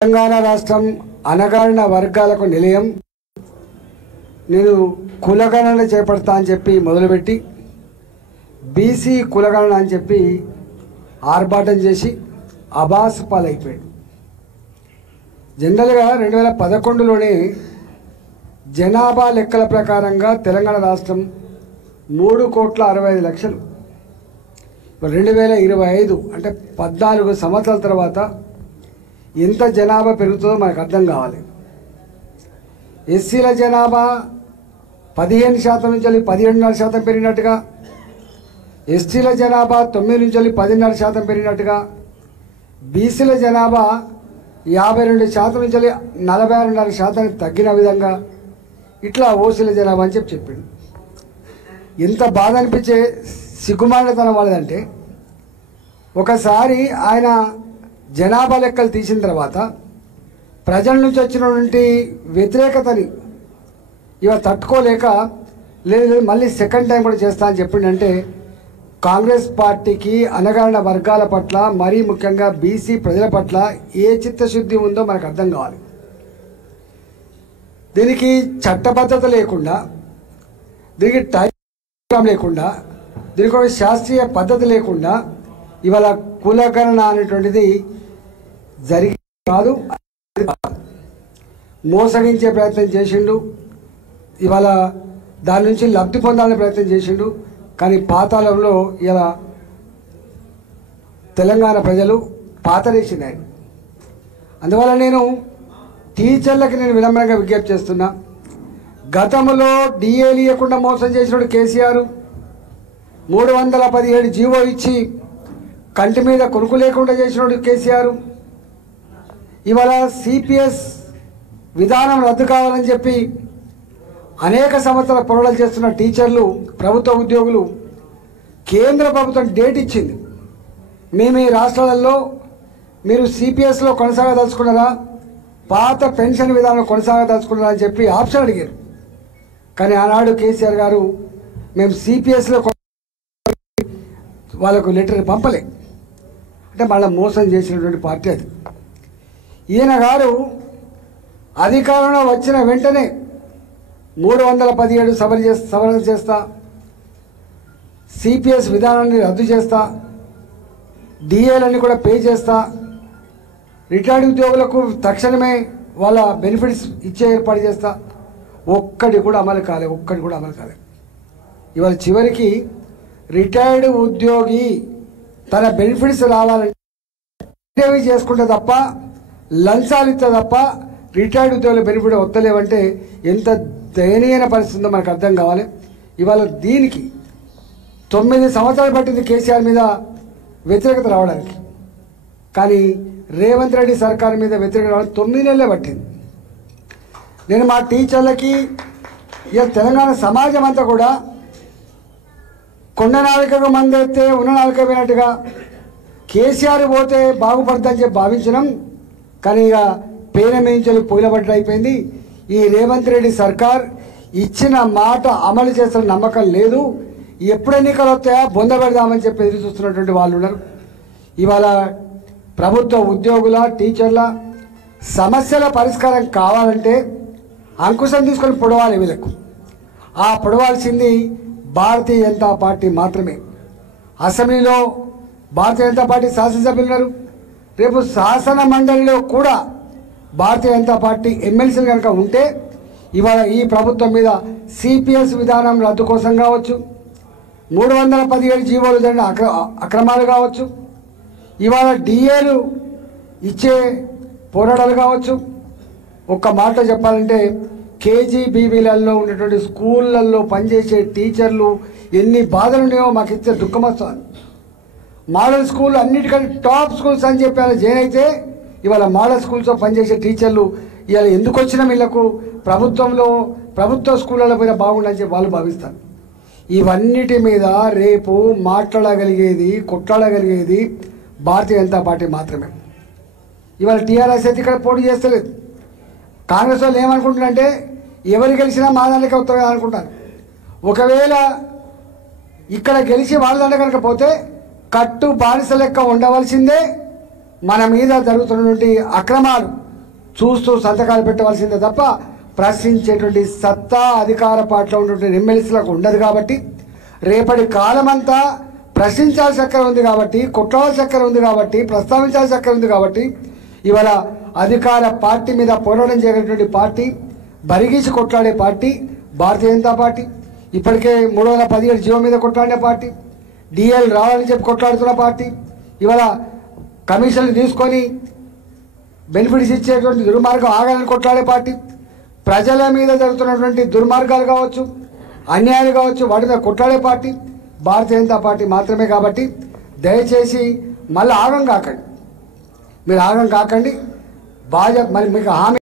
తెలంగాణ రాష్ట్రం అనగారిన వర్గాలకు నిలయం. నేను కులగణన చేపడతా అని చెప్పి మొదలుపెట్టి బీసీ కులగణన అని చెప్పి ఆర్భాటం చేసి అబాస్ పాలైపోయాడు. జనరల్గా 2011లోనే జనాభా లెక్కల ప్రకారంగా తెలంగాణ రాష్ట్రం 3,65,00,000. 2025 అంటే 14 సంవత్సరాల తర్వాత ఎంత జనాభా పెరుగుతుందో మనకు అర్థం కావాలి. ఎస్సీల జనాభా 15% నుంచి 17.5% పెరిగినట్టుగా, ఎస్టీల జనాభా 9 నుంచి 10.5% పెరిగినట్టుగా, బీసీల జనాభా 52% నుంచి 46.5% తగ్గిన విధంగా ఇట్లా ఓసీల జనాభా అని చెప్పిండు. ఎంత బాధ అనిపించే సిగ్గుమాలితనం వాళ్ళదంటే, ఒకసారి ఆయన జనాభా లెక్కలు తీసిన తర్వాత ప్రజల నుంచి వచ్చినటువంటి వ్యతిరేకతని ఇవాళ తట్టుకోలేక లేదు మళ్ళీ సెకండ్ టైం కూడా చేస్తా అని చెప్పిండంటే, కాంగ్రెస్ పార్టీకి అనగారిన వర్గాల పట్ల, మరీ ముఖ్యంగా బీసీ ప్రజల పట్ల ఏ చిత్తశుద్ధి ఉందో మనకు అర్థం కావాలి. దీనికి చట్టబద్ధత లేకుండా, దీనికి టైం లేకుండా, దీనికి ఒక శాస్త్రీయ పద్ధతి లేకుండా ఇవాళ కులగణన అనేటువంటిది జరిగి కాదు, మోసగించే ప్రయత్నం చేసిండు. ఇవాళ దాని నుంచి లబ్ధి పొందాలనే ప్రయత్నం చేసిండు. కానీ పాతాళంలో ఇలా తెలంగాణ ప్రజలు పాతరేసింది ఆయన. అందువల్ల నేను టీచర్లకి వినమ్రంగా విజ్ఞప్తి చేస్తున్నా. గతంలో డిఏలు ఇవ్వకుండా మోసం చేసినాడు కేసీఆర్. 317 జీవో ఇచ్చి కంటి మీద కొనుక్కు లేకుండా చేసినాడు కేసీఆర్. ఇవాళ సిపిఎస్ విధానం రద్దు కావాలని చెప్పి అనేక సంవత్సరాల పోరాటాలు చేస్తున్న టీచర్లు, ప్రభుత్వ ఉద్యోగులు కేంద్ర ప్రభుత్వం డేట్ ఇచ్చింది. మేము ఈ రాష్ట్రాలలో మీరు సిపిఎస్లో కొనసాగదలుచుకున్నారా, పాత పెన్షన్ విధానం కొనసాగదలుచుకున్నారా అని చెప్పి ఆప్షన్ అడిగారు. కానీ ఆనాడు కేసీఆర్ గారు మేము సిపిఎస్లో వాళ్ళకు లెటర్ పంపలే. అంటే మళ్ళీ మోసం చేసినటువంటి పార్టీ అది. ఈయన గారు అధికారంలో వచ్చిన వెంటనే 317 సవరణ చేస్తా, సిపిఎస్ విధానాన్ని రద్దు చేస్తా, డిఏలన్నీ కూడా పే చేస్తా, రిటైర్డ్ ఉద్యోగులకు తక్షణమే వాళ్ళ బెనిఫిట్స్ ఇచ్చే ఏర్పాటు చేస్తా. ఒక్కటి కూడా అమలు కాలే. ఇవాళ చివరికి రిటైర్డ్ ఉద్యోగి తన బెనిఫిట్స్ రావాలంటే చేసుకుంటే తప్ప, లంచాలు ఇస్తే తప్ప రిటైర్డ్ ఉద్యోగుల బెనిఫిట్ వస్తలేవంటే ఎంత దయనీయమైన పరిస్థితి ఉందో మనకు అర్థం కావాలి. ఇవాళ దీనికి 9 సంవత్సరాలు పట్టింది కేసీఆర్ మీద వ్యతిరేకత రావడానికి. కానీ రేవంత్ రెడ్డి సర్కార్ మీద వ్యతిరేకత రావడానికి 9 నెలలే పట్టింది. నేను మా టీచర్లకి, ఇక తెలంగాణ సమాజం అంతా కూడా కొండ నాలుకకు మందెత్తే ఉన్న నాలుక పోయినట్టుగా కేసీఆర్ పోతే బాగుపడతాని చెప్పి భావించినాం. కానీ ఇక పేన మేయించలు పొయిలబడ్డ అయిపోయింది. ఈ రేవంత్ రెడ్డి సర్కార్ ఇచ్చిన మాట అమలు చేసిన నమ్మకం లేదు. ఎప్పుడు ఎన్నికలు వస్తాయా బొంద పెడదామని చెప్పి ఎదురు చూస్తున్నటువంటి వాళ్ళు ఉన్నారు. ఇవాళ ప్రభుత్వ ఉద్యోగుల, టీచర్ల సమస్యల పరిష్కారం కావాలంటే అంకుశం తీసుకొని పొడవాలి. వీళ్ళకు ఆ పొడవాల్సింది భారతీయ జనతా పార్టీ మాత్రమే. అసెంబ్లీలో భారతీయ జనతా పార్టీ శాసనసభ్యులు ఉన్నారు. రేపు శాసన మండలిలో కూడా భారతీయ జనతా పార్టీ ఎమ్మెల్సీలు కనుక ఉంటే ఇవాళ ఈ ప్రభుత్వం మీద సిపిఎస్ విధానం రద్దు కోసం కావచ్చు, 317 జీవోలు జరిగిన అక్రమాలు కావచ్చు, ఇవాళ డిఏలు ఇచ్చే పోరాటాలు కావచ్చు. ఒక్క మాట చెప్పాలంటే కేజీబీవీలలో ఉన్నటువంటి స్కూళ్ళల్లో పనిచేసే టీచర్లు ఎన్ని బాధలు ఉన్నాయో మాకు ఇచ్చే దుఃఖం వస్తుంది. మోడల్ స్కూల్ అన్నిటికంటే టాప్ స్కూల్స్ అని చెప్పి అలా జాయిన్ అయితే ఇవాళ మోడల్ స్కూల్స్లో పనిచేసే టీచర్లు ఇవాళ ఎందుకు వచ్చిన వీళ్ళకు ప్రభుత్వ స్కూళ్ళలో పోయినా బాగుండని చెప్పి వాళ్ళు భావిస్తారు. ఇవన్నిటి మీద రేపు మాట్లాడగలిగేది, కొట్లాడగలిగేది భారతీయ జనతా పార్టీ మాత్రమే. ఇవాళ టీఆర్ఎస్ అయితే ఇక్కడ పోటీ చేస్తలేదు. కాంగ్రెస్ వాళ్ళు ఏమనుకుంటున్నారంటే ఎవరు గెలిచినా మా దాంట్లోకి వస్తారు కదా అనుకుంటారు. ఒకవేళ ఇక్కడ గెలిచి వాళ్ళ దాంట్లో కనుక పోతే కట్టు బానిస లెక్క ఉండవలసిందే. మన మీద జరుగుతున్నటువంటి అక్రమాలు చూస్తూ సంతకాలు పెట్టవలసిందే తప్ప ప్రశ్నించేటువంటి సత్తా అధికార పార్టీలో ఉన్నటువంటి ఎమ్మెల్యేలకు ఉండదు. కాబట్టి రేపటి కాలమంతా ప్రశ్నించాల్సి అక్కర ఉంది, కాబట్టి కొట్టవలసి అక్కర ఉంది, కాబట్టి ప్రస్తావించాల్సి అక్కర ఉంది. కాబట్టి ఇవాళ అధికార పార్టీ మీద పోరాటం చేయగలిగినటువంటి party, బరిగీసి కొట్లాడే party Bharatiya Janata party. ఇప్పటికే 317 జీవో మీద కొట్లాడిన పార్టీ, డిఎల్ రావాలని చెప్పి కొట్లాడుతున్న పార్టీ, ఇవాళ కమిషన్లు తీసుకొని బెనిఫిట్స్ ఇచ్చేటువంటి దుర్మార్గం ఆగాలని కొట్లాడే పార్టీ, ప్రజల మీద జరుగుతున్నటువంటి దుర్మార్గాలు కావచ్చు, అన్యాయాలు కావచ్చు, వాటి మీద కొట్లాడే పార్టీ భారతీయ జనతా పార్టీ మాత్రమే. కాబట్టి దయచేసి మళ్ళీ ఆగం కాకండి, మీరు ఆగం కాకండి. బాగా మరి మీకు హామీ